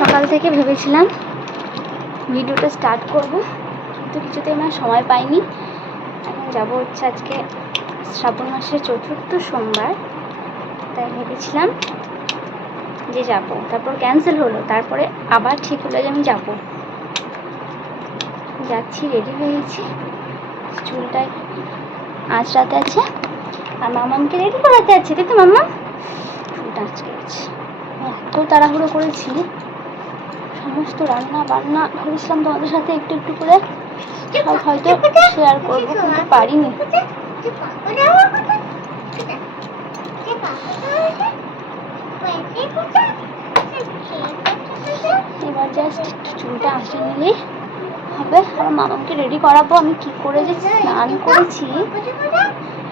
সকাল থেকে ভেবেছিলাম ভিডিওটা স্টার্ট করব, কিন্তু কিছুতেই আমার সময় পাইনি। এখন যাব হচ্ছে আজকে শ্রাবণ মাসের 4র্থ সোমবার, তাই ভেবেছিলাম যে যাব, তারপর ক্যান্সেল হলো, তারপরে আবার ঠিক হলো যে আমি যাব। যাচ্ছি, রেডি হয়ে গেছি, চুলটায় আঁচড়াতে আছে আর মামামকে রেডি করাতে আছে, তাই তো মাম্মা? চুলটা আঁচড়ে গেছে, এত তাড়াহুড়ো করেছি। সমস্ত রান্না বান্না করেছিলাম তোমাদের সাথে একটু একটু করে, সব হয়তো শেয়ার করবো, কিন্তু পারিনি। এবার জাস্ট চুলটা আঁচড়ে নিলেই হবে। আর মামাকে রেডি করাবো। আমি কি করে যে স্নান করেছি।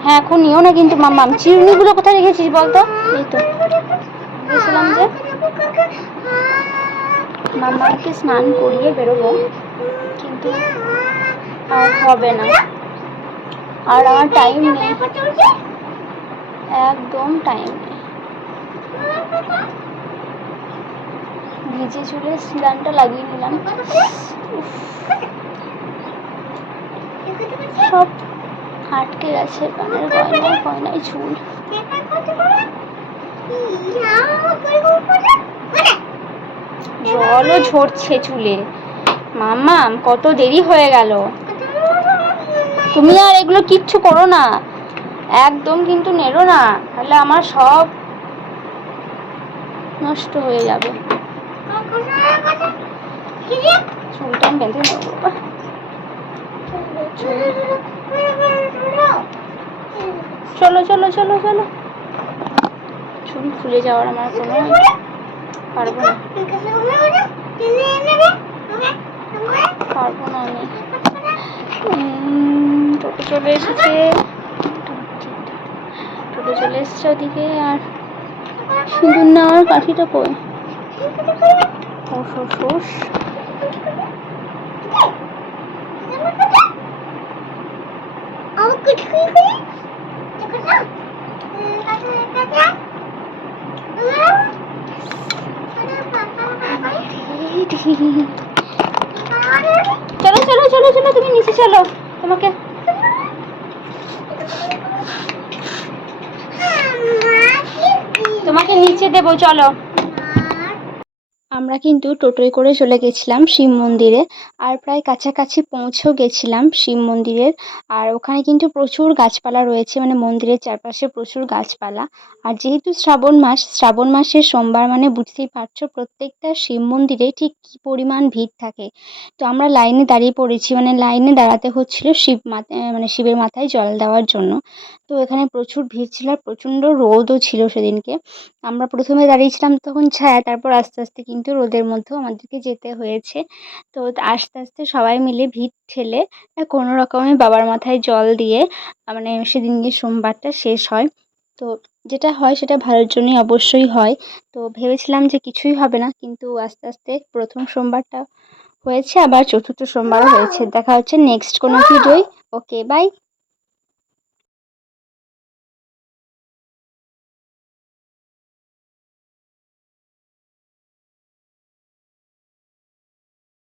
হ্যাঁ, এখন নিও না কিন্তু মাম্মাম। চিরুনিগুলো কোথায় রেখেছিস বলতো? এই তো বলছিলাম যে মাম্মাকে স্নান করিয়ে বেরোবো, কিন্তু আর হবে না, আর আমার টাইম নেই, একদম টাইম নেই। ভিজে চুলে স্নানটা লাগিয়ে নিলাম, সব আটকে গেছে, কানের গয়নায় গয়নায় চুল। জলও ঝরছে চুলে। মাম্মাম, কত দেরি হয়ে গেল। তুমি আর এগুলো কিচ্ছু করো না, একদম কিন্তু নেড়ো না, তাহলে আমার সব নষ্ট হয়ে যাবে। চুলটা আমি বেঁধে নেবো। চলো চলো চলো চলো। চুল খুলে যাওয়ার আমার কোনো পারবো না, পারবো না আমি। টোটো চলে এসেছে, টোটো চলে এসছে ওদিকে। আর সিঁদুর নেওয়ার কাঠিটা কই? হুস চলো চলো চলো চলো, তুমি নিচে চলো, তোমাকে তোমাকে নিচে দেবো, চলো। আমরা কিন্তু টোটোয় করে চলে গেছিলাম শিব মন্দিরে, আর প্রায় কাছাকাছি পৌঁছেও গেছিলাম শিব মন্দিরের। আর ওখানে কিন্তু প্রচুর গাছপালা রয়েছে, মানে মন্দিরের চারপাশে প্রচুর গাছপালা। আর যেহেতু শ্রাবণ মাসের সোমবার, মানে বুঝতেই পারছো প্রত্যেকটা শিব মন্দিরে ঠিক কী পরিমাণ ভিড় থাকে। তো আমরা লাইনে দাঁড়িয়ে পড়েছি, মানে লাইনে দাঁড়াতে হচ্ছিল শিবের মাথায় জল দেওয়ার জন্য। তো এখানে প্রচুর ভিড় ছিল, আর প্রচণ্ড রোদও ছিল সেদিনকে। আমরা প্রথমে দাঁড়িয়েছিলাম তখন ছায়া, তারপর আস্তে আস্তে কিন্তু রোদের মধ্যেও আমাদেরকে যেতে হয়েছে। তো আস্তে আস্তে সবাই মিলে ভিড় ঠেলে কোনো রকমে বাবার মাথায় জল দিয়ে মানে সেদিনকে সোমবারটা শেষ হয়। তো যেটা হয় সেটা ভালোর জন্যই অবশ্যই হয়। তো ভেবেছিলাম যে কিছুই হবে না, কিন্তু আস্তে আস্তে প্রথম সোমবারটা হয়েছে, আবার 4র্থ সোমবারও হয়েছে। দেখা হচ্ছে নেক্সট কোনো ভিডিওয়। ওকে, বাই।